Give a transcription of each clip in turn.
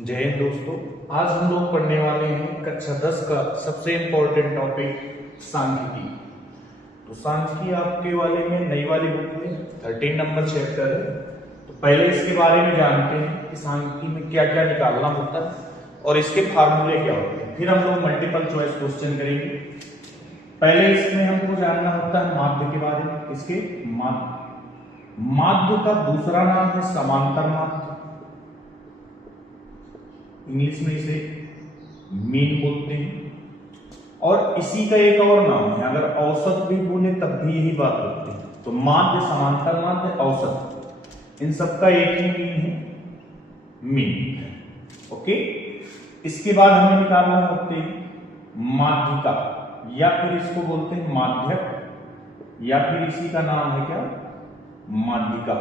जय हिंद दोस्तों। आज हम लोग पढ़ने वाले हैं कक्षा 10 का सबसे इम्पोर्टेंट टॉपिक सांख्यिकी। तो सांख्यिकी आपके वाले में नई वाली बुक में 13 नंबर चैप्टर है। तो पहले इसके बारे में जानते हैं कि सांख्यिकी में क्या क्या निकालना होता है और इसके फार्मूले क्या होते हैं। फिर हम लोग मल्टीपल चॉइस क्वेश्चन करेंगे। पहले इसमें हमको जानना होता है माध्य के बारे में। इसके माध्य का दूसरा नाम है समांतर माध्य, इंग्लिश में इसे मीन बोलते हैं। और इसी का एक और नाम है, अगर औसत भी बोले तब भी यही बात होती है। तो माध्य, समांतर माध्य, औसत, इन सबका एक ही मीन है, मीन। ओके। इसके बाद हमें निकालना होते हैं माध्यिका, या फिर इसको बोलते हैं माध्यक, या फिर इसी का नाम है क्या, माध्यिका,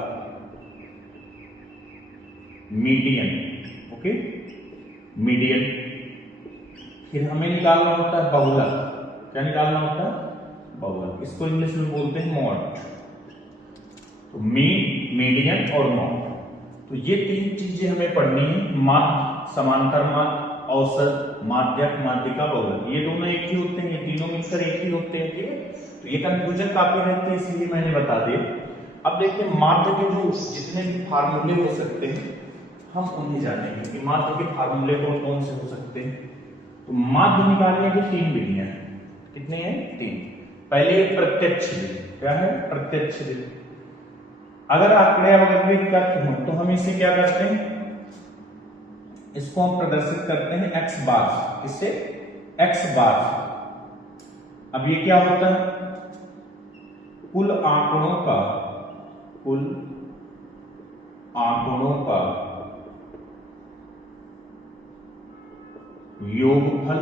मीडियन। Okay, median. फिर हमें निकालना होता है बहुलक। क्या निकालना होता है? बहुलक। इसको इंग्लिश में बोलते हैं मॉड। तो मीन, मीडियन और मॉड, तो ये तीन चीजें हमें पढ़नी है। माध्य, समांतर माध्य, औसत, माध्यक, माध्यिका, बहुलक, ये दोनों एक ही होते हैं, ये तीनों मिक्सर एक ही होते हैं। ठीक है, तो ये कंफ्यूजन काफी रहती है, इसलिए मैंने बता दिया। अब देखिए माध्य के जो जितने भी फार्मूले हो सकते हैं हम उन्हें जानेंगे कि माध्य के फार्मूले कौन कौन से हो सकते हैं। तो माध्य निकालने की तीन विधियां हैं। कितने हैं? तीन। पहले प्रत्यक्ष विधि। क्या है? प्रत्यक्ष विधि। अगर आंकड़े अवगत तथ्य हो तो हम इसे क्या करते हैं, इसको हम प्रदर्शित करते हैं एक्स बार। इससे एक्स बार। अब ये क्या होता है? कुल आंकड़ों का, कुल आंकड़ों का योगफल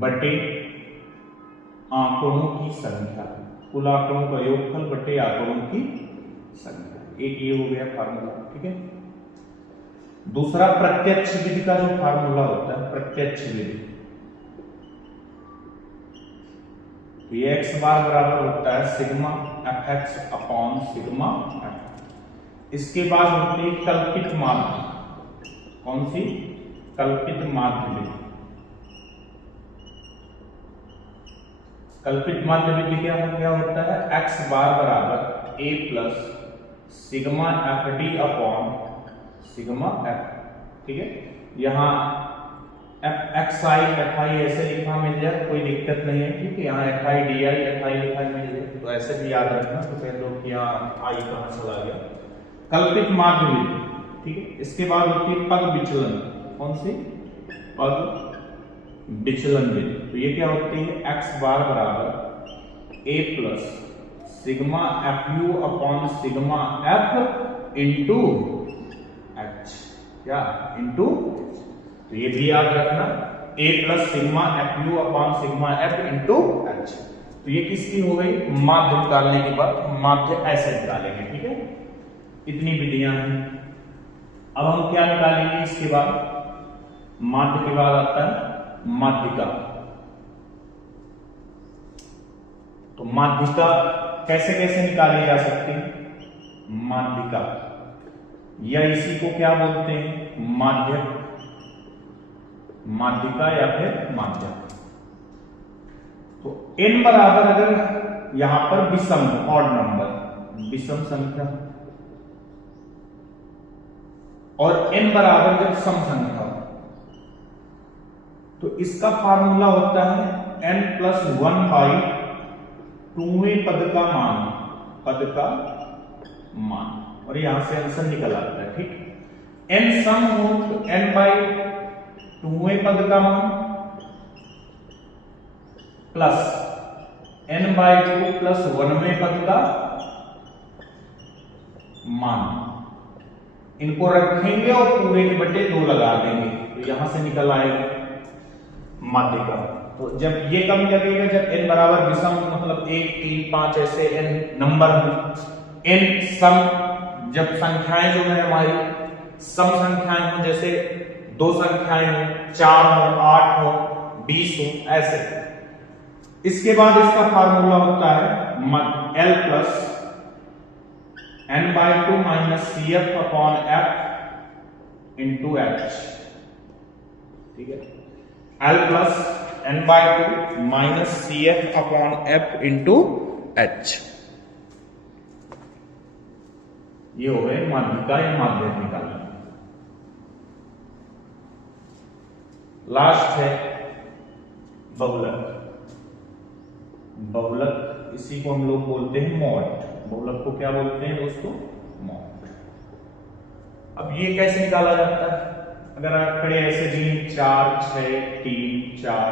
बटे आंकड़ों की संख्या। कुल आंकड़ों का योगफल बटे आंकड़ों की संख्या। एक ये हो गया फार्मूला। ठीक है। दूसरा प्रत्यक्ष विधि का जो फार्मूला होता है, प्रत्यक्ष विधि, तो ये एक्स बार बराबर होता है sigma F x upon sigma F. इसके बाद होती है कल्पित माध्य। कौन सी? कल्पित माध्य विधि। कल्पित माध्य विधि क्या होता है? एक्स बार बराबर A plus sigma F D upon sigma F. ठीक है, यहाँ F X I F I ऐसे लिखा मिल जाए कोई दिक्कत नहीं है। ठीक है, यहाँ F I D I F आई लिखा मिल जाए तो ऐसे भी याद रखना, तो कह दो कि यहाँ आई कहाँ चला गया। कल्पित माध्य विधि। ठीक है, इसके बाद होती है पग विचलन। कौन सी? पग विचलन विधि। तो ये क्या होती है? एक्स बार बराबर A plus sigma F U upon sigma F into H. क्या? इंटू। तो ये भी याद रखना, A plus sigma F U upon sigma F into H. तो ये किसकी हो गई? माध्य निकालने के बाद माध्य ऐसे निकालेंगे। ठीक है, इतनी विधियां हैं। अब हम क्या निकालेंगे इसके बाद? माध्य के बाद आता है माध्यिका। तो माध्यिका कैसे कैसे निकाली जा सकती है? माध्यिका, या इसी को क्या बोलते हैं? माध्यक, माध्यिका या फिर माध्यक। तो n बराबर अगर यहां पर विषम, ऑड नंबर, विषम संख्या, और n बराबर जब सम संख्या हो तो इसका फार्मूला होता है n प्लस 1 बाई 2वें पद का मान, पद का मान, और यहां से आंसर निकल आता है। ठीक, n सम हो तो n बाई 2वें पद का मान प्लस n बाई 2 प्लस 1वें पद का मान, इनको रखेंगे और पूरे के बटे 2 लगा देंगे, तो यहां से निकल आएगा माध्यिका। तो जब ये कम लगेगा, जब n बराबर विषम, मतलब 1 3 5 ऐसे n नंबर हो, n सम, जब संख्याएं जो है हमारी सम संख्याएं हो, जैसे 2 संख्याएं हो, 4 हो, 8 हो, 20 हो, ऐसे। इसके बाद इसका फार्मूला होता है l plus n by 2 minus C F upon F into H, ठीक है। L plus n/2 minus C F upon F into H, ये हो गए माध्यिका या माध्य निकालना। लास्ट है बहुलक। बहुलक इसी को हम लोग बोलते हैं मॉड। बहुलक को क्या बोलते हैं दोस्तों? मॉड। अब ये कैसे निकाला जाता है? अगर आंकड़े ऐसे दिए 4 6 3 4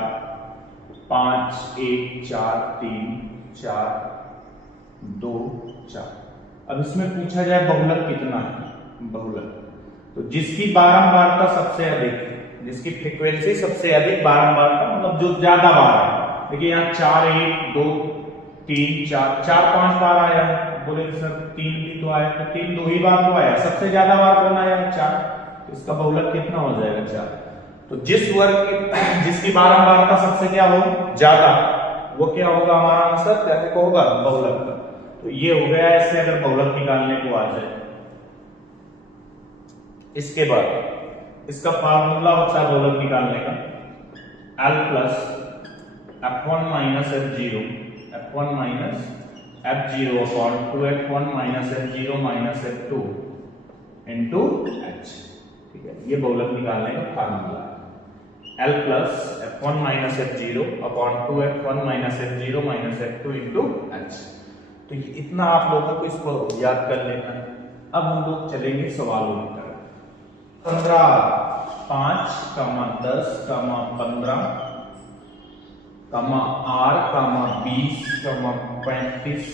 5 1 4 3 4 2 4, अब इसमें पूछा जाए बहुलक कितना है? बहुलक तो जिसकी बारंबारता सबसे अधिक, जिसकी फ्रीक्वेंसी सबसे अधिक बारंबारता, मतलब जो ज्यादा बार है। देखिए यहाँ 4 1 2 3 4 4 5 बार आया है। बोले सर 3 भी तो आया, तो 3 2 ही बार तो आया, सबसे ज्यादा बार कौन आया है? 4। तो इसका बहुलक कितना हो जाएगा? 4। तो जिस वर्ग की जिसकी बारंबारता सबसे क्या हो? ज्यादा, वो क्या होगा? हमारा आंसर क्या होगा? बहुलक का। तो ये हो गया ऐसे अगर बहुलक निकालने को आ जाए। इसके बाद इसका फार्मूला होता है बहुलक निकालने का, L plus f1 minus f0 f1 minus f0 upon 2f1 minus f0 minus f2 into h, ठीक है। ये बहुलक निकालने का फार्मूला है। L plus f1 minus f0 upon 2f1 minus f0 minus f2 into h। तो ये इतना आप लोगों को इसको याद कर लेना है। अब हम लोग चलेंगे सवालों की तरफ। 15 5 10 15 R 20 35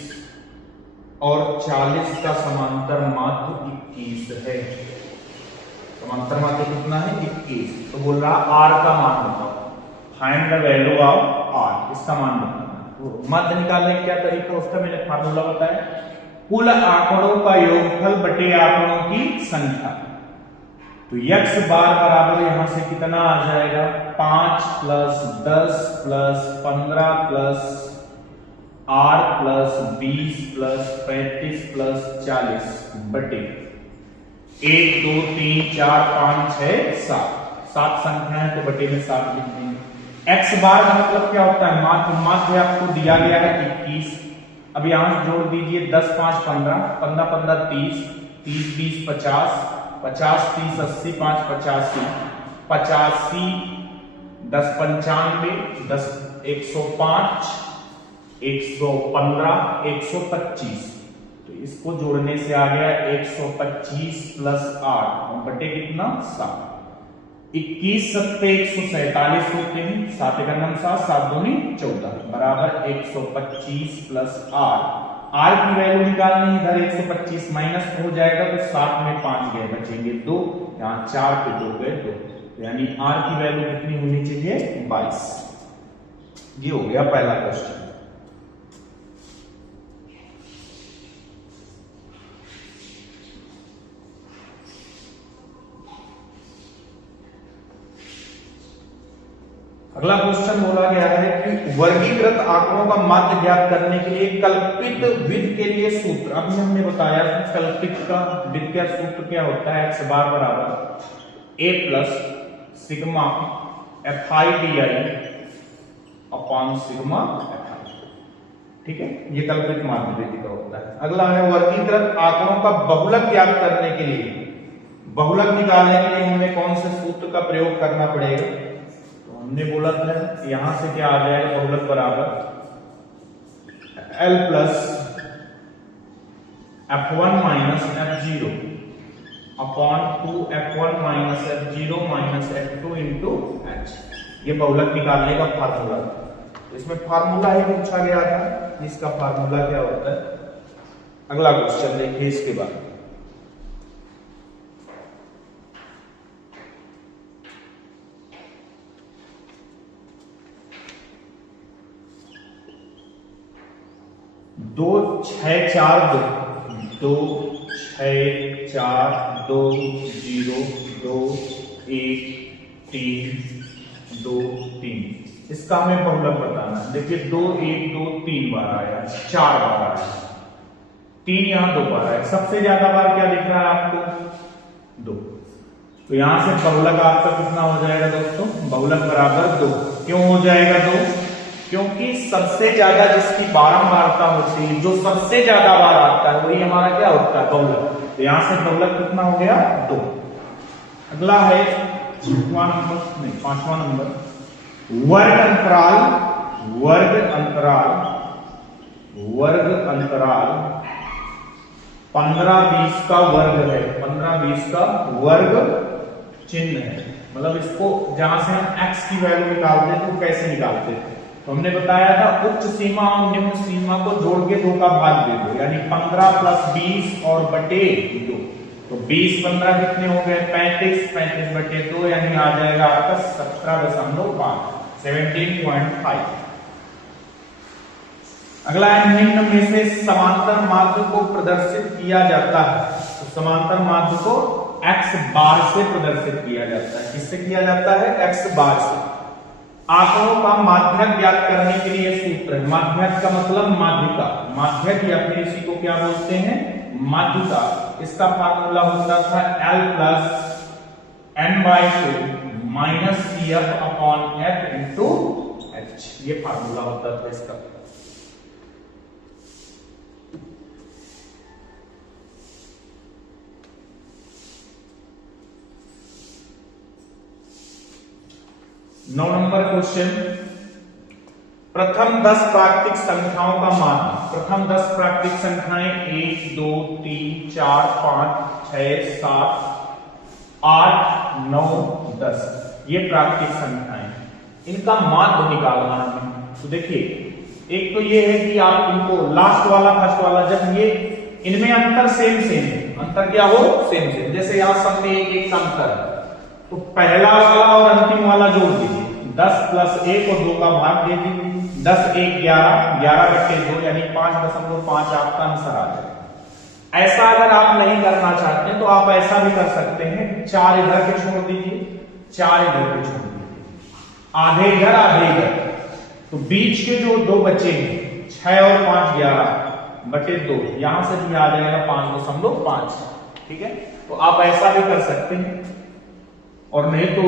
और 40 का समांतर माध्य 21 है। समांतर माध्य कितना है? 21। तो बोल रहा R का मान बताओ, find the value of R, इसका मान बताना। तो माध्य निकालने का क्या तरीका, उसका मैंने फार्मूला बताया, कुल आंकड़ों का योगफल बटे आंकड़ों की संख्या। तो x बार बराबर यहां से कितना आ जाएगा? 5 plus 10 plus 15 plus R plus 20 plus 35 plus 40 बटे 1 2 3 4 5 6 7 संख्या है, तो बटे में 7 लिख देंगे। x बार का मतलब क्या होता है? माध्य आपको दिया गया है 21। अब यहां जोड़ दीजिए 10 5 15 15 15 30 30 20 50 50 30 80 5 85 85 10 95 10 105 115 125। तो इसको जोड़ने से आ गया 125 प्लस 8 बटे कितना? 7। 21 सत्ते 147 होते हैं, 7 का नाम 7 7 दूनी 14 बराबर 125 प्लस 8। R की वैल्यू निकालनी, इधर 125 माइनस हो जाएगा तो 7 में 5 गए, बचेंगे 2, यहाँ 4 पे 2 गए 2, यानी R की वैल्यू कितनी होनी चाहिए? 22। ये हो गया पहला क्वेश्चन। अगला क्वेश्चन बोला गया है कि वर्गीकृत आंकड़ों का माध्य ज्ञात करने के लिए कल्पित विधि के लिए सूत्र। अभी हमने बताया कि कल्पित का विधि का सूत्र क्या होता है? x बार बराबर a plus sigma fi di upon sigma fi, ठीक है। ये कल्पित माध्य विधि का होता है। अगला है वर्गीकृत आंकड़ों का बहुलक ज्ञात करने के लिए, बहुलक निकालने के लिए हमें कौन से सूत्र का प्रयोग करना पड़ेगा? हमने बोला था यहां से क्या आ जाएगा? बहुलक बराबर L plus f1 minus f0 upon 2f1 minus f0 minus f2 into h। ये बहुलक निकालने का फार्मूला। इसमें फार्मूला ही पूछा गया था, इसका फार्मूला क्या होता है? अगला क्वेश्चन देखिए इसके बाद। दो 6 4 2 6 4 2 0 2 1 3 2 3, इसका हमें बहुलक बताना है। देखिए 2 1 2 3 बार आया, 4 बार आया, 3 यहां 2 बार आया, सबसे ज्यादा बार क्या दिख रहा है आपको? 2। तो यहां से बहुलक आपका कितना हो जाएगा दोस्तों, बहुलक बराबर 2। क्यों हो जाएगा 2? क्योंकि सबसे ज्यादा जिसकी बारंबारता होती है, जो सबसे ज्यादा बार आता है, वही हमारा क्या होता है, बहुलक। तो यहां से बहुलक कितना हो गया 2। अगला है 5वां नंबर, वर्ग अंतराल 15-20 का वर्ग है, 15-20 का वर्ग चिन्ह है। मतलब इसको जहां से हम x की वैल्यू निकालते हैं तो कैसे निकालते हैं, तो हमने बताया था उच्च सीमा और निम्न सीमा को जोड़ के 2 का भाग दे दो, यानी 15 + 20 और बटे 2। तो 20-15 कितने हो गए, 35 बटे 2, यानी आ जाएगा आपका 17.5, 17.5। अगला है निम्न में से समांतर माध्य को प्रदर्शित किया जाता है। तो समांतर माध्य को x बार से प्रदर्शित किया जाता है। किससे किया जाता है, x बार से। आंकड़ों का माध्यक ज्ञात करने के लिए सूत्र है। माध्यक का मतलब माध्यिका, माध्यक या फिर इसी को क्या बोलते हैं, माध्यिका। इसका फार्मूला होता था L + n/2 - CF/f × h। ये फार्मूला होता था इसका। नौ नंबर क्वेश्चन, प्रथम 10 प्राकृतिक संख्याओं का मान। प्रथम 10 प्राकृतिक संख्याएं 1, 2, 3, 4, 5, 6, 7, 8, 9, 10, ये प्राकृतिक संख्याएं, इनका मान निकालना है। तो देखिए, एक तो ये है कि आप इनको लास्ट वाला फर्स्ट वाला, जब ये इनमें अंतर सेम है, अंतर क्या हो, सेम। जैसे यहां सब में एक अंतर है, तो पहला वाला और अंतिम वाला जोड़ दीजिए, 10 + 1 और 2 का भाग दे दीजिए, 10 × 1 = 11, 11 बटे 2 यानी 5.5 आपका आंसर आ जाएगा। ऐसा अगर आप नहीं करना चाहते तो आप ऐसा भी कर सकते हैं, 4 इधर के छोड़ दीजिए, 4 इधर के छोड़ दीजिए, आधे इधर आधे इधर, तो बीच के जो 2 बचे हैं 6 और 5 11 बटे 2, यहां से भी आ जाएगा 5.5। ठीक है, तो आप ऐसा भी कर सकते हैं। और नहीं तो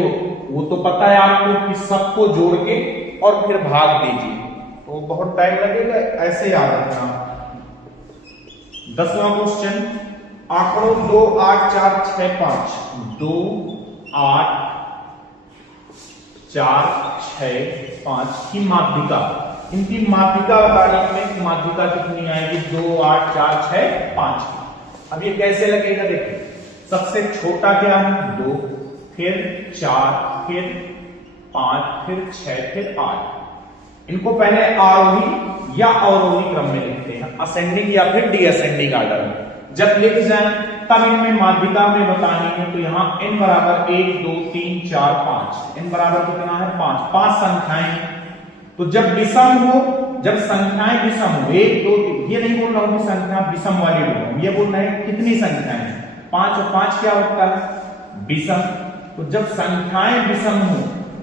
वो तो पता है आपको कि सबको जोड़ के और फिर भाग दीजिए, तो बहुत टाइम लगेगा, ऐसे याद रखना। 10वां क्वेश्चन, आंकड़ों 2, 8, 4, 6, 5, 2, 8, 4, 6, 5 की माध्यिका, इनकी माध्यिका बताने में माध्यिका कितनी आएगी, 2, 8, 4, 6, 5। अब ये कैसे लगेगा, देखिए सबसे छोटा क्या है 2, फिर 4, फिर 5, फिर 6, फिर 8। इनको पहले आरोही या अवरोही क्रम में लिखते हैं, असेंडिंग या फिर डिअसेंडिंग ऑर्डर में। जब लिख जाए तब इनमें माध्यिका में बतानी है। तो यहाँ n बराबर 1, 2, 3, 4, 5, n बराबर कितना है 5, 5 संख्याएं। तो जब विषम हो, जब संख्याएं विषम हो, 1, 2, 3, ये नहीं बोल रहा हूं कि संख्या विषम वाली बोल रहा हूं, ये बोल रहे हैं कितनी संख्याएं, 5 और 5 क्या होता है, विषम। तो जब संख्याएं विषम हो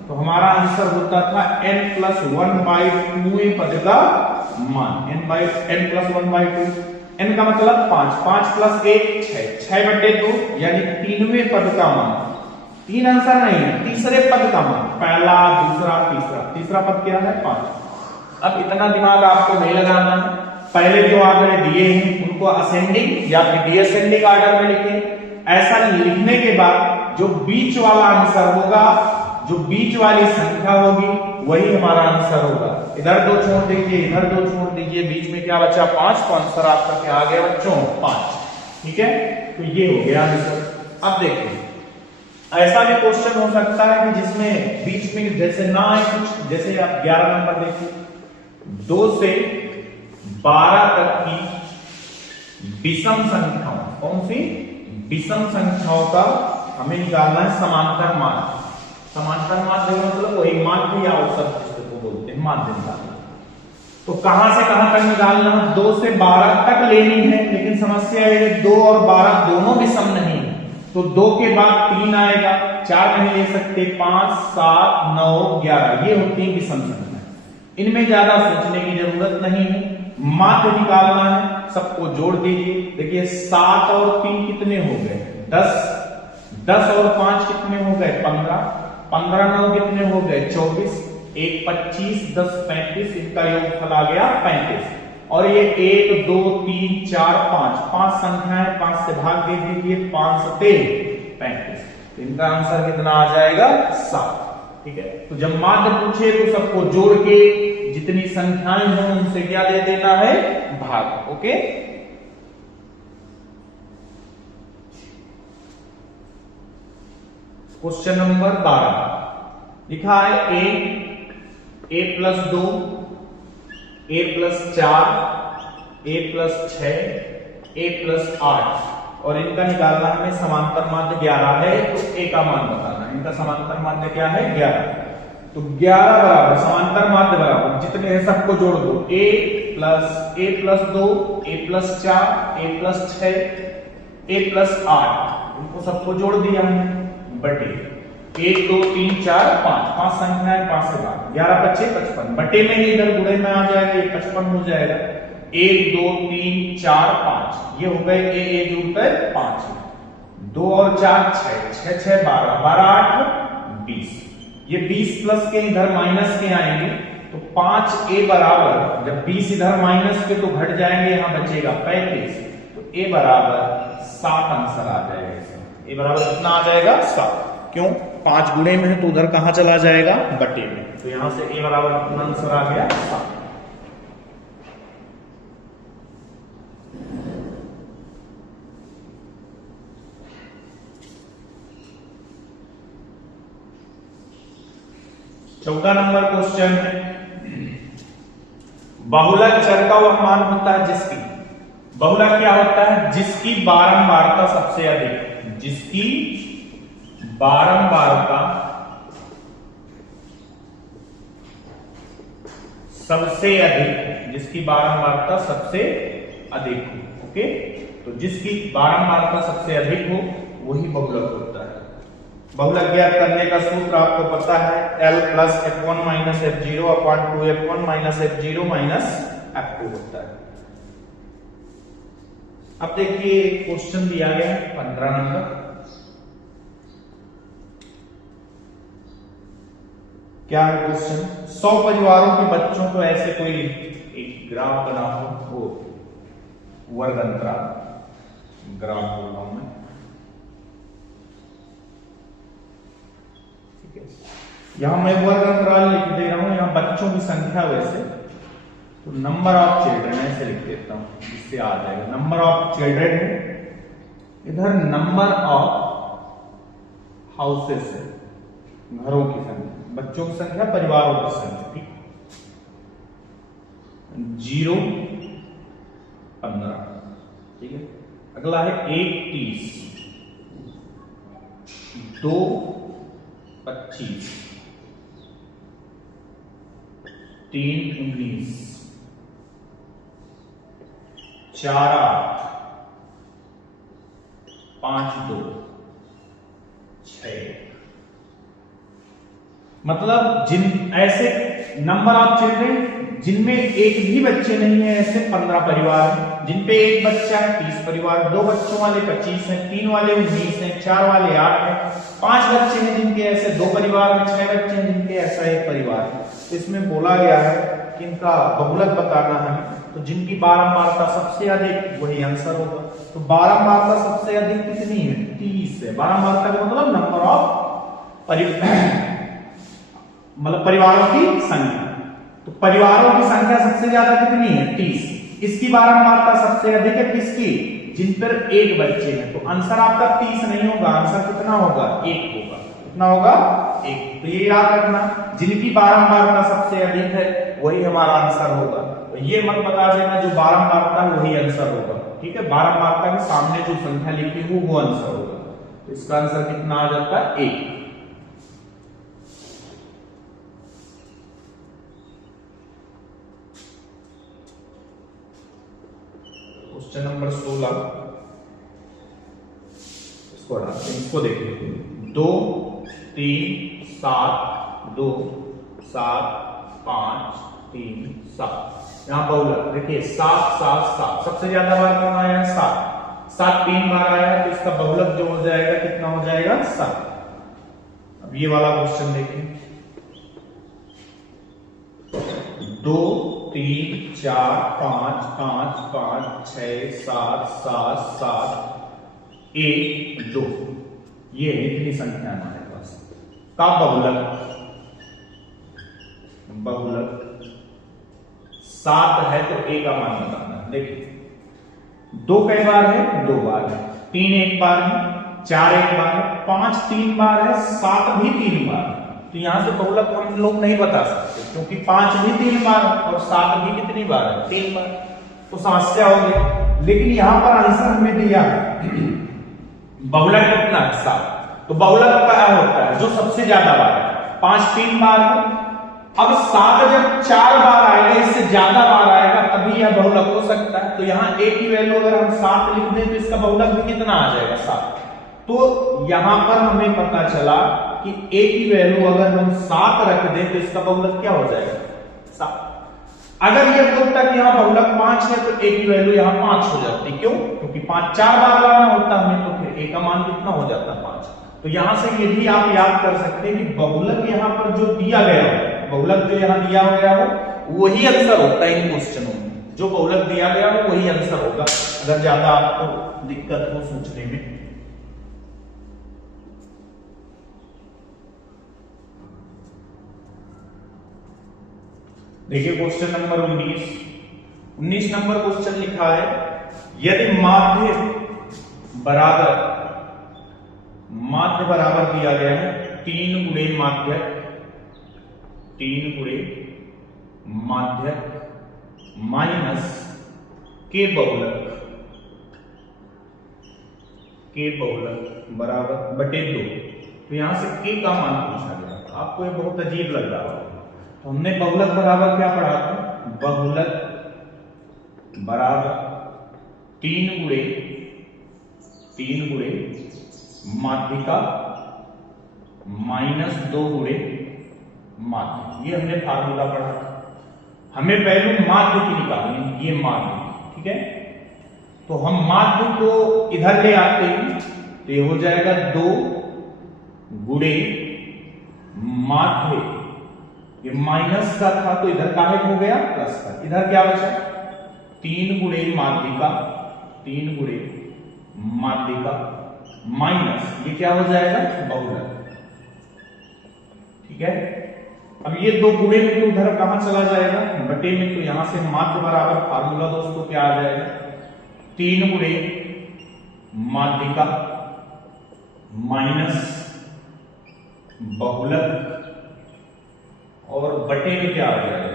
तो हमारा आंसर होता था n + 1/2 पद का मान, n + 1/2। n का मतलब 5, 5 + 1 6, 6 बटे 2 यानी 3वें पद का मान। 3 आंसर नहीं है, तीसरे पद का मान, पहला, दूसरा, तीसरा। तीसरा पद क्या है 5। अब इतना दिमाग आपको नहीं लगाना, पहले जो आंकड़े दिए हैं उनको असेंडिंग या फिर डिअसेंडिंग ऑर्डर में लिखें। ऐसा लिखने के बाद जो बीच वाला आंसर होगा, जो बीच वाली संख्या होगी, वही हमारा आंसर होगा। इधर 2 छोड़ दीजिए, इधर 2 छोड़ दीजिए, बीच में क्या बचा 5, तो आंसर आपका क्या आ गया बच्चों 5। ठीक है, तो ये हो गया आंसर। अब देखिए, ऐसा भी क्वेश्चन हो सकता है कि जिसमें बीच में जैसे ना है कुछ, जैसे आप 11 नंबर देखिए, 2 से 12 तक की विषम संख्याओं, कौन सी विषम संख्याओं का हमें निकालना है समांतर माध्य। समांतर माध्य मतलब वही माध्य या औसत जिसको बोलते हैं, माध्य निकालना। तो कहां से कहां तक निकालना है, 2 से 12 तक लेनी है, लेकिन समस्या है 2 और 12 दोनों विषम नहीं है, तो 2 के बाद 3 आएगा, 4 नहीं ले सकते, 5, 7, 9, 11, ये होती है विषम संख्या। इनमें ज्यादा सोचने की जरूरत नहीं है, माध्य निकालना है, सबको जोड़ दीजिए। देखिए 7 और 3 कितने हो गए 10, 10 और 5 कितने हो गए 15, 15 9 कितने हो गए 24, 1 25, 10 35, इनका योगफल आ गया 35। और ये 1 2 3 4 5 संख्याएं, 5 से भाग दे दीजिए, 5 से 35, तो इनका आंसर कितना आ जाएगा 7। ठीक है, तो जब माध्य पूछे तो सबको जोड़ के जितनी संख्याएं हों उनसे क्या दे देना है भाग। ओके, क्वेश्चन नंबर 12 लिखा है a plus 2, a plus 4, a plus 6, a plus 8 और इनका निकालना हमें समांतर माध्य 11 है, तो a का मान बताना है। इनका समांतर माध्य क्या है 11, तो 11 बराबर समांतर माध्य बराबर जितने हैं सबको जोड़ दो, a plus 2, a plus 4, a plus 6, a plus 8, इनको सबको जोड़ दिया हमने बटे 1 2 3 4 5 संख्याएं, 5 से भाग, 11 25 55 बटे में ही इधर गुणे में आ जाएगा, ये 55 हो जाएगा। 1 2 3 4 5 ये हो गए ए जुड़कर 5, 2 और 4 6 6 6 12 12 8 20, ये 20 प्लस के इधर माइनस के आएंगे, तो 5 ए बराबर, जब 20 इधर माइनस के तो घट जाएंगे, यहां बचेगा 35, तो ए बराबर 7 आंसर आ जाएगा इसका। ए बराबर कितना आ जाएगा 7, क्यों 5 गुणे में है तो उधर कहां चला जाएगा बटे में, तो यहां से ए बराबर कितना आंसर आ गया 7। चौथा नंबर क्वेश्चन है, बहुलक चर का वह मान होता है जिसकी, बहुलक क्या होता है जिसकी बारंबारता सबसे अधिक, जिसकी बारंबारता सबसे अधिक, जिसकी बारंबारता सबसे अधिक हो। ओके, तो जिसकी बारंबारता सबसे अधिक हो वही बहुलक होता है। बहुलक ज्ञात करने का सूत्र आपको पता है, L plus F1 minus F0 upon 2F1 minus F0 minus F2 होता है। अब देखिए क्वेश्चन दिया गया है 15 नंबर, क्या है क्वेश्चन, 100 परिवारों के बच्चों को ऐसे कोई एक ग्राफ बना हो, वो वर्ग अंतराल ग्राफ बोल रहा हूं मैं, ठीक है, यहां मैं वर्ग अंतराल लिख दे रहा हूं, यहां बच्चों की संख्या वैसे तो नंबर ऑफ चिल्ड्रन ऐसे लिख देता हूं, इससे आ जाएगा नंबर ऑफ चिल्ड्रन है, इधर नंबर ऑफ हाउसेस है, घरों की संख्या, बच्चों की संख्या, परिवारों की संख्या, ठीक, 0 15, ठीक है। अगला है 1 30, 2 25, 3 19, 4 8, 5 2 6, मतलब जिन ऐसे नंबर ऑफ चिल्ड्रन जिनमें एक भी बच्चे नहीं है, ऐसे 15 परिवार हैं, जिन पे एक बच्चा है 30 परिवार, 2 बच्चों वाले 25 हैं, 3 वाले 19 हैं, 4 वाले 8 हैं, 5 बच्चे हैं जिनके ऐसे 2 परिवार हैं, 6 बच्चे हैं जिनके ऐसा 1 परिवार है। तो इसमें बोला गया है कि इनका बहुलक बताना है, तो जिनकी बारंबारता सबसे अधिक वही आंसर होगा। तो बारंबारता सबसे अधिक कितनी है 30 है, बारंबारता का मतलब नंबर ऑफ मतलब परिवारों की संख्या, तो परिवारों की संख्या सबसे ज्यादा कितनी है 30, इसकी बारंबारता सबसे अधिक है किसकी, जिन पर एक बच्चे हैं, तो आंसर आपका 30 नहीं होगा, आंसर कितना होगा 1 होगा, कितना होगा 1। तो ये याद रखना, जिनकी बारंबारता सबसे अधिक है वही हमारा आंसर होगा, तो ये मत बता देना जो बारंबारता है वही आंसर होगा, ठीक है, बारंबारता के सामने जो संख्या लिखी हो वो आंसर होगा, तो इसका आंसर कितना आ जाता है 1। क्वेश्चन नंबर 16, इसको हटाते हैं, इसको देखिए 2 3 7 2 7 5 3 7, यहां बहुलक देखिए 7 7 7, सबसे ज्यादा बार कौन आया 7, 7 3 बार आया है तो इसका बहुलक जो हो जाएगा कितना हो जाएगा 7। अब ये वाला क्वेश्चन देखिए 2 3 4 5 5 5 6 7 7 7 1 2 ये इतनी संख्या हमारे पास का बहुलक 7 है तो a का मान बताना। देखिए 2 कई बार है 2 बार है, 3 एक बार है, 4 एक बार है, 5 3 बार है, 7 भी 3 बार है। तो यहां से बहुलक हम लोग नहीं बता सकते क्योंकि 5 भी 3 बार है और 7 भी कितनी बार है 3 बार, तो समस्या हो गई। लेकिन यहां पर आंसर हमें दिया है बहुलक कितना है 7, तो बहुलक क्या होता है जो सबसे ज्यादा बार है। 5 3 बार है, अब 7 जब 4 बार आएगा इससे ज्यादा बार आएगा तभी यह बहुलक हो सकता है। तो यहाँ a की वैल्यू अगर हम 7 लिख दें तो इसका बहुलक भी कितना आ जाएगा 7। तो यहां पर हमें पता चला कि a की वैल्यू अगर हम 7 रख दें तो इसका बहुलक क्या हो जाएगा 7। अगर यह बोलता कि यहाँ बहुलक 5 है तो a की वैल्यू यहाँ 5 हो जाती। क्यों? क्योंकि 5 4 बार लाना होता हमें, तो फिर a का मान कितना हो जाता 5। तो यहां से ये भी आप याद कर सकते हैं कि बहुलक यहाँ पर जो दिया गया हो, बहुलक जो यहाँ दिया गया हो वही आंसर होता है इन क्वेश्चनों में। जो बहुलक दिया गया हो वही आंसर होगा अगर ज्यादा आपको दिक्कत हो सोचने में। देखिए क्वेश्चन नंबर 19 नंबर क्वेश्चन लिखा है यदि माध्य बराबर दिया गया है 3 गुणे माध्यक माइनस के बहुलक बराबर बटे 2। तो यहां से के का मान पूछा गया, आपको ये बहुत अजीब लग रहा होगा। तो हमने बहुलक बराबर क्या पढ़ा था, बहुलक बराबर 3 गुणे माध्यिका माइनस 2 गुणे माध्य। ये हमने फार्मूला पढ़ा था। हमें पहले माध्य की निकालनी, ये माध्य, ठीक है। तो हम माध्य को इधर ले आते हैं तो ये हो जाएगा 2 गुणे माध्य, ये माइनस का था तो इधर काहे हो गया प्लस का, इधर क्या बचा 3 गुणे माध्यिका माइनस ये क्या हो जाएगा बहुलक, ठीक है। अब ये 2 गुणे में तो उधर कहां चला जाएगा बटे में, तो यहां से माध्य बराबर फार्मूला दोस्तों क्या आ जाएगा 3 गुणे माध्यिका माइनस बहुलक और बटे में क्या आ जाएगा।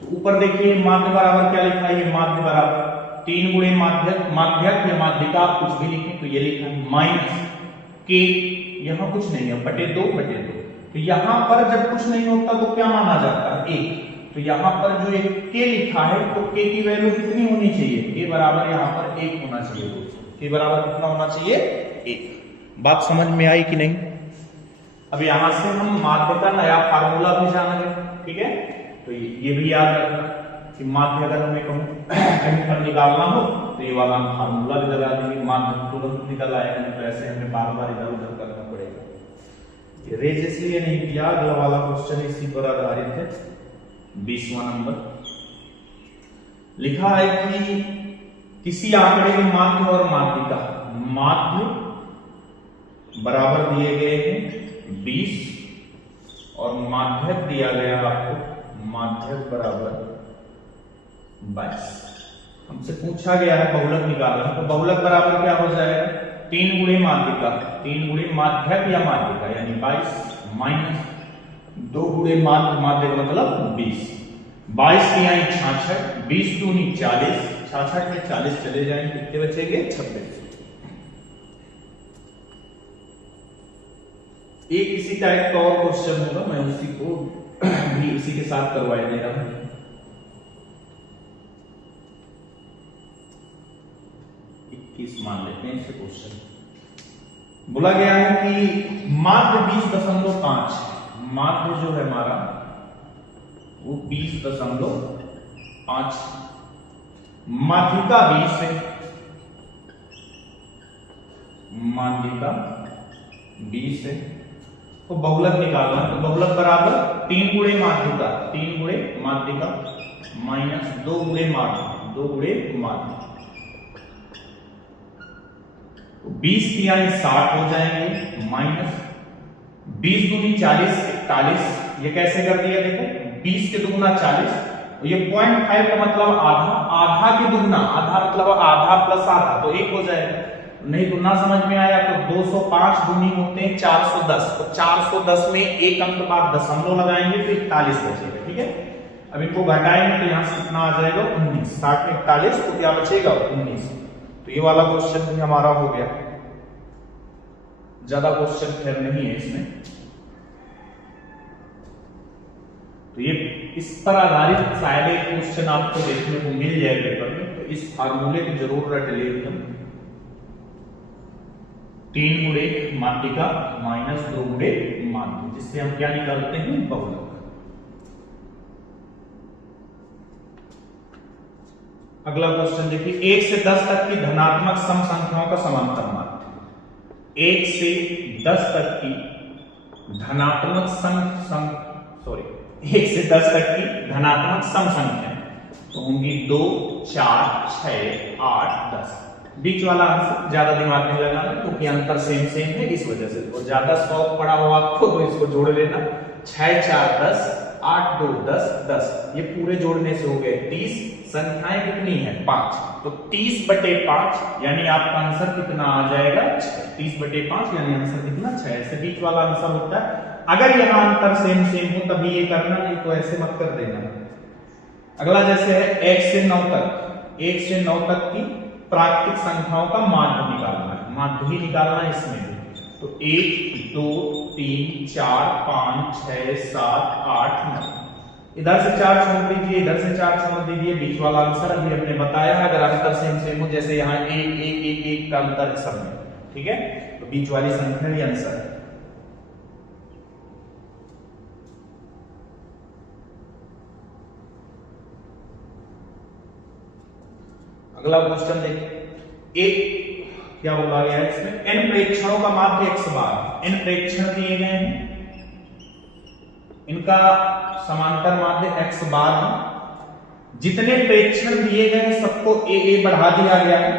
तो ऊपर देखिए माध्य बराबर क्या लिखा है, ये माध्य बराबर 3 गुणे माध्यक या माध्यिका आप कुछ भी लिखें तो ये लिखा है माइनस के, यहां कुछ नहीं है बटे 2 तो यहां पर जब कुछ नहीं होता तो क्या माना जाता है 1। तो यहां पर जो एक के लिखा है तो के की वैल्यू कितनी होनी चाहिए, के बराबर यहां पर 1 होना चाहिए दोस्तों। के बराबर कितना होना चाहिए 1। बात समझ में आई कि नहीं। अब यहां से हम माध्य का नया फार्मूला भी जानेंगे, ठीक है। तो ये भी याद रखना कि माध्य अगर हमें कहीं पर निकालना हो तो ये वाला हम फार्मूला भी लगा देंगे, माध्य तुरंत निकल आएगा, नहीं तो ऐसे हमें बार बार इधर उधर करना पड़ेगा। ये रेज इसलिए नहीं किया, अगला वाला क्वेश्चन इसी पर आधारित है। 20वां नंबर लिखा है कि किसी आंकड़े के माध्य और माध्यिका, माध्य बराबर दिए गए हैं 20 और माध्यक दिया गया आपको माध्यक बराबर 22। हमसे पूछा गया है बहुलक निकालना, तो बहुलक बराबर क्या हो जाएगा 3 गुणे माध्यिका, 3 गुणे माध्यक या माध्यिका यानी 22 माइनस 2 गुणे माध्यक मतलब 20, 22 की आई 66, 20 दूनी 40, 66 में 40 चले जाएंगे, कितने बचेंगे 26। एक इसी टाइप का और क्वेश्चन होगा, मैं उसी को भी इसी के साथ करवाए दे रहा हूं। 21 मान लेते हैं इसे क्वेश्चन। बोला गया है कि माध्य 20.5, माध्य जो है हमारा वो 20.5, माध्यिका 20 है माध्यिका 20 है। तो बहुलक निकालना है, तो बहुलक बराबर 3 गुणे माध्यिका, 3 गुणे माध्यिका माइनस 2 गुणे माध्य, 2 गुणे माध्य। 20 तिया 60 हो जाएंगे, माइनस 20 दूनी 40, 41। ये कैसे कर दिया देखो, 20 के दुगुना 40, ये 0.5 का मतलब आधा, आधा के दुगुना, आधा मतलब आधा प्लस आधा, तो 1 हो जाएगा। नहीं तो ना समझ में आया तो 205 दूनी होते हैं 410, तो 410 में एक अंक बाद दशमलव लगाएंगे तो 41 बचेगा। ठीक है, अब इनको घटाएंगे तो यहां से कितना आ जाएगा 19, 60 में 41 तो क्या बचेगा 19। तो ये वाला क्वेश्चन भी हमारा हो गया। ज्यादा क्वेश्चन खैर नहीं है इसमें, तो ये इस पर आधारित शायद एक क्वेश्चन आपको देखने को मिल जाए पेपर में, तो इस फार्मूले को जरूर रट ले एकदम। 3 गुणे माध्यिका माइनस 2 गुणे माध्य, जिससे हम क्या निकालते हैं बहुलक। अगला क्वेश्चन देखिए, 1 से 10 तक की धनात्मक सम संख्याओं का समांतर माध्य। 1 से 10 तक की धनात्मक सॉरी 1 से 10 तक की धनात्मक सम संख्या तो होंगी 2, 4, 6, 8, 10। बीच वाला आंसर ज्यादा दिमाग में लगाना क्योंकि अंतर सेम सेम है इस वजह से, और ज्यादा शौक पड़ा हो आपको तो इसको जोड़ लेना। 6, 4, 10, 8, 2, 10, 10, ये पूरे जोड़ने से हो गए 30। संख्याएं कितनी है 5, तो 30/5 यानी आपका आंसर कितना आ जाएगा 6। 30/5 यानी आंसर कितना 6, ऐसे बीच वाला आंसर होता है। अगर यहां अंतर सेम सेम हो तभी ये करना, नहीं तो ऐसे मत कर देना। अगला जैसे है 1 से 9 तक, 1 से 9 तक की प्राकृतिक संख्याओं का माध्य निकालना है, माध्य ही निकालना है इसमें भी। तो 1, 2, 3, 4, 5, 6, 7, 8, 9, इधर से 4 छोड़ दीजिए, इधर से 4 छोड़ दीजिए, बीच वाला आंसर अभी हमने बताया है। अगर अंतर सेम सेम हो, जैसे यहाँ 1, 1, 1, 1 का अंतर है सब में, ठीक है, तो बीच वाली संख्या ही आंसर है। अगला क्वेश्चन देखिए, एक क्या बोला गया है इसमें, n प्रेक्षणों का माध्य x बार। n प्रेक्षण दिए गए हैं, इनका समांतर माध्य x बार है। जितने प्रेक्षण दिए गए हैं सबको a बढ़ा दिया गया है,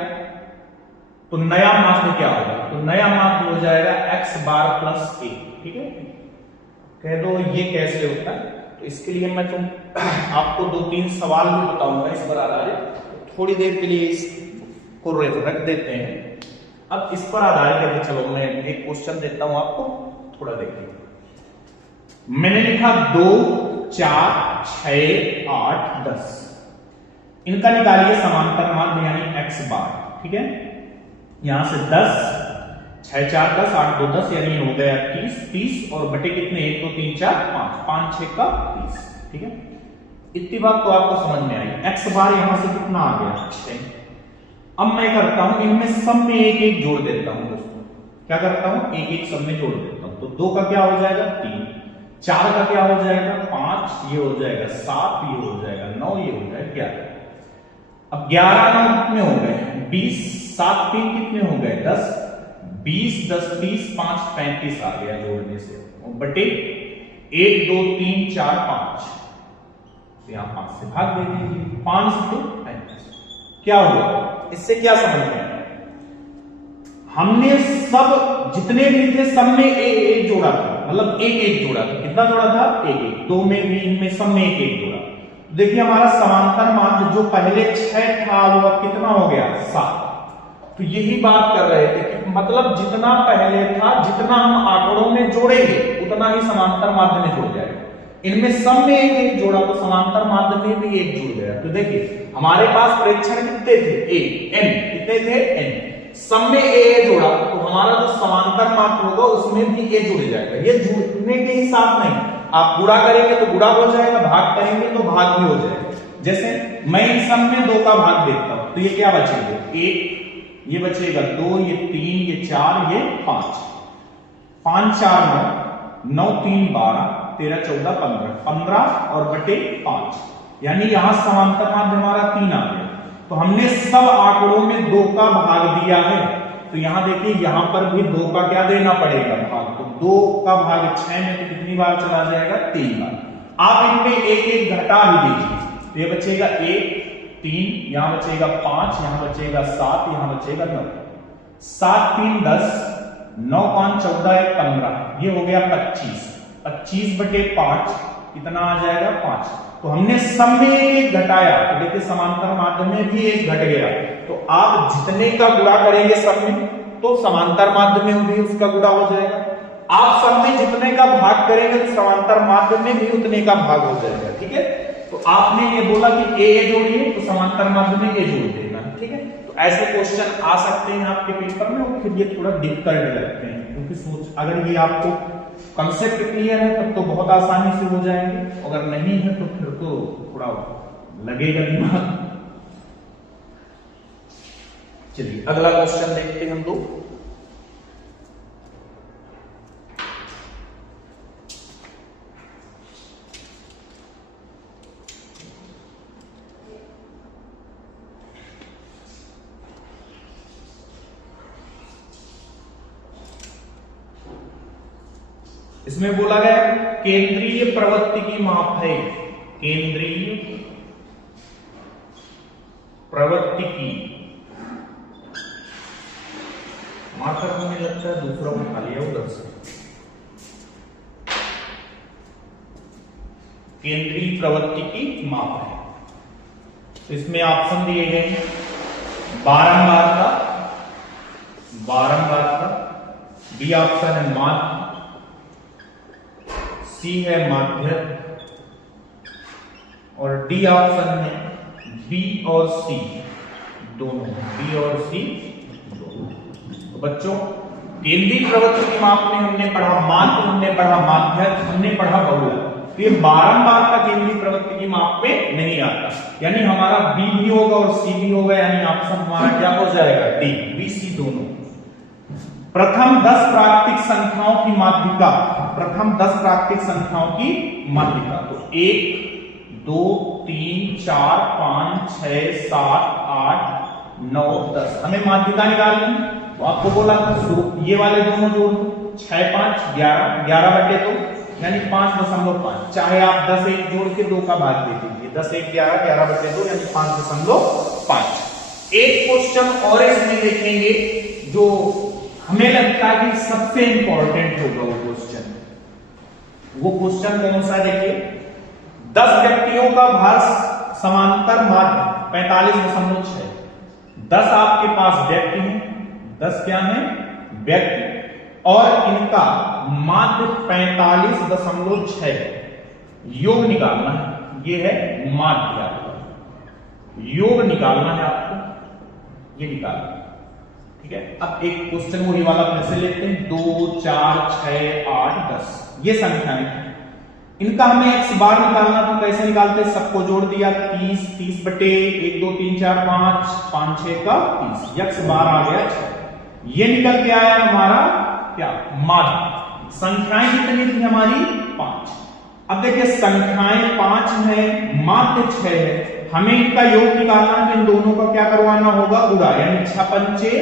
तो नया माध्य क्या होगा, तो नया माध्य हो जाएगा x बार प्लस a। ठीक है, कह दो ये कैसे होता है, तो इसके लिए मैं आपको 2-3 सवाल भी बताऊंगा इस पर आधारित, थोड़ी देर के लिए इसको रख देते हैं। अब इस पर आधारित है, चलो मैं एक क्वेश्चन देता हूं आपको, थोड़ा देखिए। मैंने लिखा 2, 4, 6, 8, 10, इनका निकालिए समांतर माध्य यानी x बार। ठीक है, यहां से 10, 6, 4, 10, 8, 2, 10 यानी हो गया 30 और बटे कितने 1, 2, 3, 4, 5, 6 का 30। ठीक है, इतनी बात तो आपको समझ में आई। x बार यहां से कितना आ गया 6। अब मैं करता हूं इनमें सब में 1-1 जोड़ देता हूं दोस्तों। क्या करता हूं 1-1 सब में जोड़ देता हूं, तो 2 का क्या हो जाएगा 3, 4 का क्या हो जाएगा 5, ये हो जाएगा 7, ये हो जाएगा 9, ये हो जाएगा 11। अब 11 9 कितने हो गए 20, 7 3 कितने हो गए 10, 20 10 30 5 35 आ गया जोड़ने से, और बटे 1 2 3 4 5, तो यहां 5 से भाग दे दीजिए, 5 से 35। क्या हुआ, इससे क्या समझ में आया, हमने सब जितने भी थे सब में एक जोड़ा था, मतलब एक जोड़ा था। कितना जोड़ा था 1-1, 2 में भी इनमें सब में एक जोड़ा। देखिए हमारा समांतर माध्य जो पहले 6 था वो अब कितना हो गया 7। तो यही बात कर रहे थे कि मतलब जितना पहले था, जितना हम आंकड़ों में जोड़ेंगे उतना ही समांतर माध्य में जुड़ जाएगा। इनमें सब में एक जोड़ा तो समांतर माध्य में भी एक जुड़ गया। तो देखिए हमारे पास प्रेक्षण कितने थे n, कितने थे n, सब में ए जोड़ा तो हमारा जो समांतर माध्य होगा उसमें भी ए जुड़ जाएगा। ये जुड़ने के ही साथ नहीं, आप गुणा करेंगे तो गुणा हो जाएगा, भाग करेंगे तो भाग भी हो जाएगा। जैसे मैं इन सब में 2 का भाग देखता हूं तो ये क्या बचेगा 1, ये बचेगा 2, ये 3, ये 4, ये 5, 5 4 9, 9 3 12, 13 14 15, 15 और बटे 5, यानी यहां समांतर माध्य हमारा 3 आ गया। तो हमने सब आंकड़ों में 2 का भाग दिया है, तो यहां देखिए यहां पर भी 2 का क्या देना पड़ेगा भाग, तो 2 का भाग 6 में तो कितनी बार चला जाएगा 3 बार। आप इनमें एक एक घटा ही दीजिए, तो ये बचेगा 1 3, यहां बचेगा 5, यहां बचेगा 7, यहां बचेगा 9। 7 3 10, 9 5 14, 1 15, ये हो गया 25। 25 बटे 5 कितना आ जाएगा 5। तो हमने सब में एक घटाया, तो देखिए समांतर माध्य में भी एक घट गया। तो आप जितने का गुणा करेंगे सब में, तो समांतर माध्य में भी उसका गुणा हो जाएगा। आप सब में जितने का भाग करेंगे तो समांतर माध्य में भी उतने का भाग हो जाएगा। ठीक है, तो आपने ये बोला कि ए जोड़िए, तो समांतर माध्य में ए जोड़ देना। ठीक है, तो ऐसे क्वेश्चन आ सकते हैं आपके पेपर में, और फिर ये थोड़ा डिफिकल्ट लगते हैं, क्योंकि सोच अगर ये आपको कंसेप्ट क्लियर है तब तो बहुत आसानी से हो जाएंगे, अगर नहीं है तो फिर तो थोड़ा लगेगा दिमाग। चलिए अगला क्वेश्चन देखते हैं हम लोग। इसमें बोला गया केंद्रीय प्रवृत्ति की माप है, केंद्रीय प्रवृत्ति की मार्कर हमें लगता है दूसरा उठा लिया उधर से। केंद्रीय प्रवृत्ति की माप है, तो इसमें ऑप्शन दिए गए हैं बारंबार का, बी ऑप्शन है माध्य, सी है माध्य, और डी ऑप्शन है बी और सी दोनों, बी और सी दोनों। तो बच्चों केंद्रीय प्रवृत्ति की माप में हमने पढ़ा माध्य, हमने पढ़ा माध्य, हमने पढ़ा बहुलक। तो ये बारंबार का केंद्रीय प्रवृत्ति की माप में नहीं आता, यानी हमारा बी भी होगा और सी भी होगा, यानी ऑप्शन हमारा क्या हो जाएगा डी, बी सी दोनों। प्रथम 10 प्राकृतिक संख्याओं की माध्यिका, प्रथम 10 प्राकृतिक संख्याओं की माध्यिका, तो 1 2 3 4 5 6 7 8 9 10 हमें माध्यिका निकालनी। तो आपको बोला था ये वाले दोनों जोड़ दो, 6 5 11, 11 बटे 2 यानी 5.5, चाहे आप 10 1 जोड़ के 2 का भाग दे दीजिए, 10 1 11, 11 बटे 2 यानी 5.5। एक क्वेश्चन और इसमें देखेंगे जो हमें लगता है कि सबसे इंपॉर्टेंट होगा वो क्वेश्चन कौन सा देखिए, 10 व्यक्तियों का भार समांतर माध्य 45.6, 10 आपके पास व्यक्ति हैं, 10 क्या है व्यक्ति, और इनका माध्य 45.6, योग निकालना है, ये है माध्य, आपका योग निकालना है आपको, ये निकालना। ठीक है, अब एक क्वेश्चन वही वाला फिर से लेते हैं, 2 4 6 8 10 ये संख्याएं, इनका हमें x बार निकालना, तो कैसे निकालते हैं, सबको जोड़ दिया 30, 30 बटे 1 2 3 4 5, 5 6 का 30, x बार आ गया 6। ये निकल के आया हमारा क्या माध्य। संख्याएं कितनी थी हमारी 5। अब देखिए संख्याएं 5 है, माध्य 6 है, हमें इनका योग निकालना है, तो इन दोनों का क्या करवाना होगा गुणा, यानी 6 5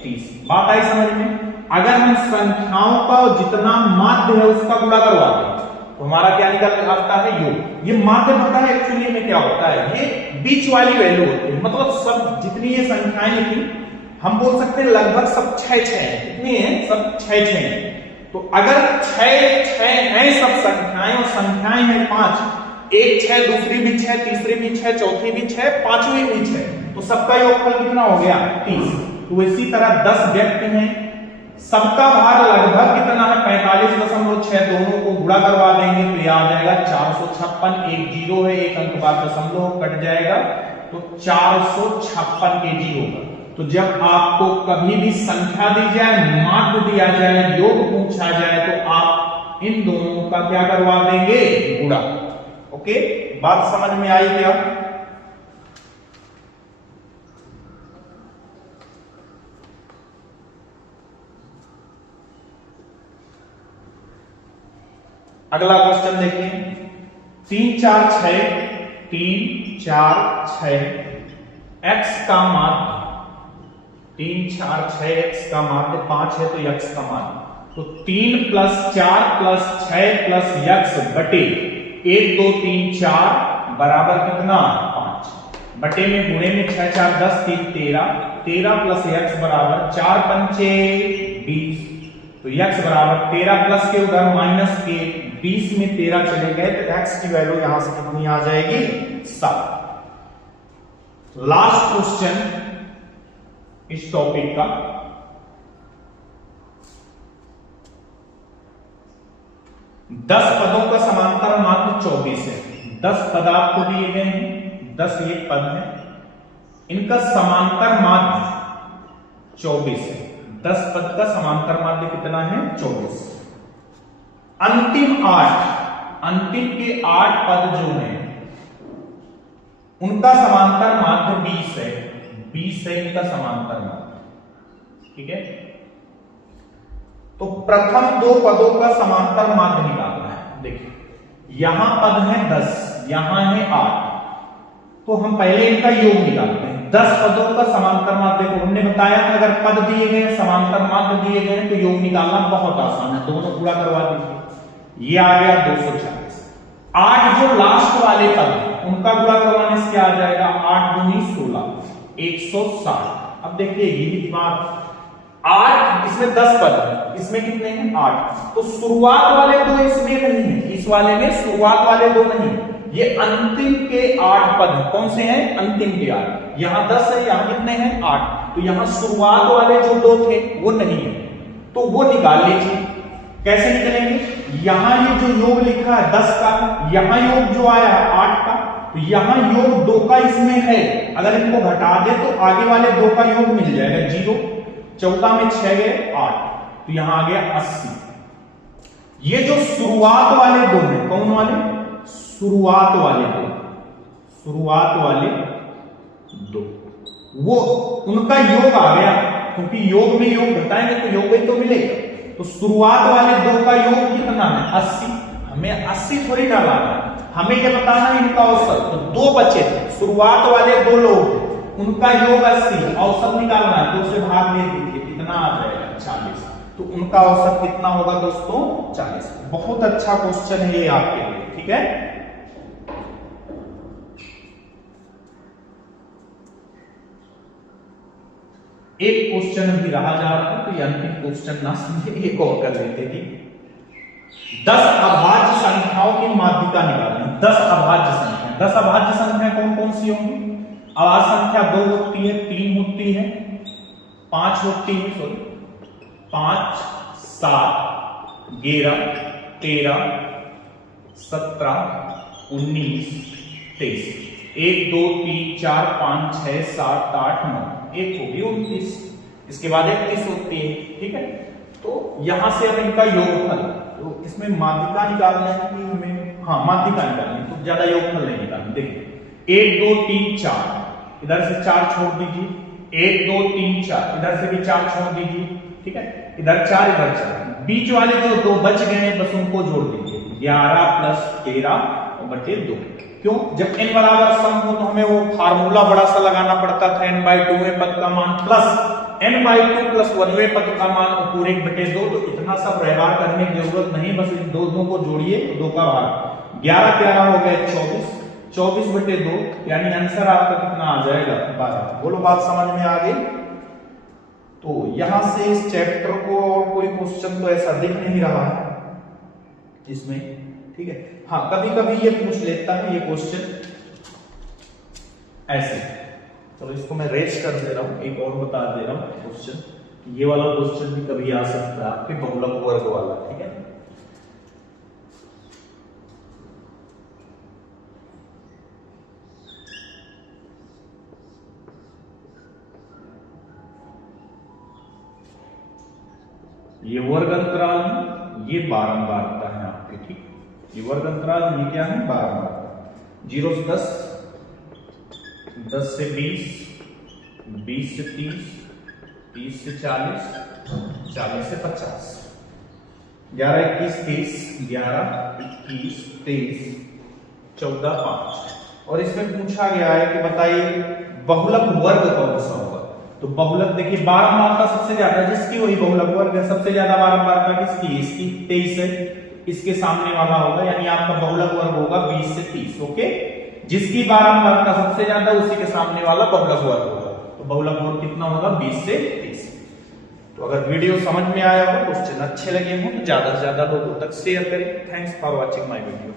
30। बात आई समझ में। अगर हम संख्याओं का जितना माध्य है उसका गुणा करवा दें तो हमारा क्या निकल आता है योग। ये माध्य पता है एक्चुअली में क्या होता है, ये बीच वाली वैल्यू होती है, मतलब सब जितनी ये संख्याएं लिखी हम बोल सकते हैं लगभग सब 6 है, कितनी है सब 6 है। तो अगर 6 है सब संख्याएं और संख्याएं हैं 5, एक 6 दूसरी भी 6 तीसरी भी 6 चौथी भी 6 पांचवी भी 6, तो सबका योगफल कितना हो गया 30। तो इसी तरह 10 व्यक्ति हैं, सबका भार लगभग कितना है 45.6, दोनों को गुणा करवा देंगे तो यह आ जाएगा 456, एक जीरो है एक अंक बाद दशमलव कट जाएगा तो 456 kg होगा। तो जब आपको कभी भी संख्या दी जाए, माध्य दिया जाए, योग पूछा जाए तो आप इन दोनों का क्या करवा देंगे गुणा। ओके, बात समझ में आई क्या? अगला क्वेश्चन देखिए, 3 4 6 3 4 6 x का माध्य 3 4 6 x का माध्य 5 है तो x का माध्य, तो 3 प्लस 4 प्लस 6 प्लस x बटे 1 2 3 4 बराबर कितना 5, बटे में गुणे में 6 4 10 3 13, 13 प्लस x बराबर 4 पंचे 20, तो x बराबर 13 प्लस के उधर माइनस के 20 में 13 चले गए तो x की वैल्यू यहां से कितनी आ जाएगी 7। लास्ट क्वेश्चन इस टॉपिक का, दस पदों का समांतर माध्य 24 है। 10 पद आपको दिए गए हैं, 10 ये पद है, इनका समांतर माध्य 24 है। 10 पद का समांतर माध्य कितना है 24। अंतिम के 8 पद जो हैं उनका समांतर माध्य 20 है, 20 है इनका समांतर माध्य, ठीक है। तो प्रथम 2 पदों का समांतर माध्य निकालना है। देखिए यहां पद है 10, यहां है 8, तो हम पहले इनका योग निकालते हैं। 10 पदों का समांतर माध्य को हमने बताया कि अगर पद दिए गए समांतर माध्य दिए गए तो योग निकालना बहुत आसान है, दोनों पूरा करवा दीजिए। ये आ गया 240। 8 जो लास्ट वाले पद हैं उनका गुणा करवाने से क्या आ जाएगा 8 दूनी 16 160। अब देखिए ये भी दिमाग, 8 इसमें 10 पद है, इसमें कितने हैं 8, तो शुरुआत वाले 2 इसमें नहीं है, इस वाले में शुरुआत वाले 2 नहीं, ये अंतिम के 8 पद है। कौन से हैं अंतिम के 8, यहां 10 है, यहां कितने हैं 8, तो यहां शुरुआत वाले जो 2 थे वो नहीं है, तो वो निकाल लीजिए। कैसे निकलेंगे, यहां ये जो योग लिखा है 10 का, यहां योग जो आया है 8 का, तो यहां योग 2 का इसमें है, अगर इनको घटा दे तो आगे वाले 2 का योग मिल जाएगा 0, 14 में 6 गए 8, तो यहां आ गया 80। ये जो शुरुआत वाले 2 हैं, कौन वाले, शुरुआत वाले 2, वो उनका योग आ गया, क्योंकि योग में योग घटाएंगे तो योग ही तो मिलेगा। तो शुरुआत वाले 2 का योग कितना है 80, हमें 80 थोड़ी डालना है, हमें ये बताना है इनका औसत। तो 2 बचे थे, शुरुआत वाले 2 लोग थे, उनका योग 80, औसत निकालना है, 2 से भाग दे दीजिए, कितना आ जाएगा 40, तो उनका औसत कितना होगा दोस्तों 40। बहुत अच्छा क्वेश्चन है ये आपके लिए, ठीक है। एक क्वेश्चन भी रहा जा रहा है, तो ये अंतिम क्वेश्चन ना समझे, एक और कर लेते थे। 10 अभाज्य संख्याओं की माध्यिका निकालें। 10 अभाज्य संख्या, 10 अभाज्य संख्या कौन कौन सी होंगी, अभाज्य संख्या 2 होती है, 3 होती है, 5 होती है, सॉरी 5 7 11 13 17 19 23, 1 2 3 4 5 6 7 8 9, एक होगी 29, इसके बाद 31 होती है, ठीक है। तो यहां से अब इनका योगफल, तो इसमें माध्यिका निकालना है कि हमें, हाँ माध्यिका निकालनी, तो ज्यादा योगफल नहीं निकालना। देखिए 1 2 3 4, इधर से 4 छोड़ दीजिए, 1 2 3 4, इधर से भी 4 छोड़ दीजिए, ठीक है, इधर 4 इधर 4, बीच वाले जो 2 बच गए बस उनको जोड़ दीजिए, 11 प्लस 13 बटे 2। क्यों, जब n बराबर सम हो तो हमें वो फार्मूला बड़ा सा लगाना पड़ता था, n/2वें पद का मान प्लस n/2 प्लस 1वें पद का मान पूरे 1/2, तो इतना सब व्यवहार करने की जरूरत नहीं, बस इन 2 को जोड़िए, 2 का भाग 11 11 हो गए 24, 24/2, यानी आंसर आपका कितना आ जाएगा 12। बोलो बात समझ में आ गई। तो यहां से इस चैप्टर को और कोई क्वेश्चन तो ऐसा दिख नहीं रहा है इसमें, ठीक है। हाँ कभी कभी ये पूछ लेता है ये क्वेश्चन ऐसे, तो इसको मैं रेस कर दे रहा हूं, एक और बता दे रहा हूं क्वेश्चन, ये वाला क्वेश्चन भी कभी आ सकता है आपके बहुलक वर्ग वाला, ठीक है। ये वर्ग अंतराल है, ये बारंबारता है आपके, ठीक। ये वर्ग अंतराल, ये क्या है बारंबारता। 0 से 10, 10 से 20, 20 से 30, 30 से 40, 40 से 50, 11 21 30, 11 21 23 14 5। और इसमें पूछा गया है कि बताइए बहुलक वर्ग कौन सा होगा। तो बहुलक देखिए बारंबारता सबसे ज्यादा जिसकी वही बहुलक वर्ग है, सबसे ज्यादा बारंबारता किसकी, इसकी 23 है, इसके सामने वाला होगा यानी आपका बहुलक वर्ग होगा 20 से 30। ओके, जिसकी बारंबारता सबसे ज्यादा उसी के सामने वाला बहुलक वर्ग होगा, तो बहुलक वर्ग कितना होगा 20 से 30। तो अगर वीडियो समझ में आया हो, क्वेश्चन अच्छे लगे हो तो ज्यादा से ज्यादा लोगों तक शेयर करें। Thanks for watching my video.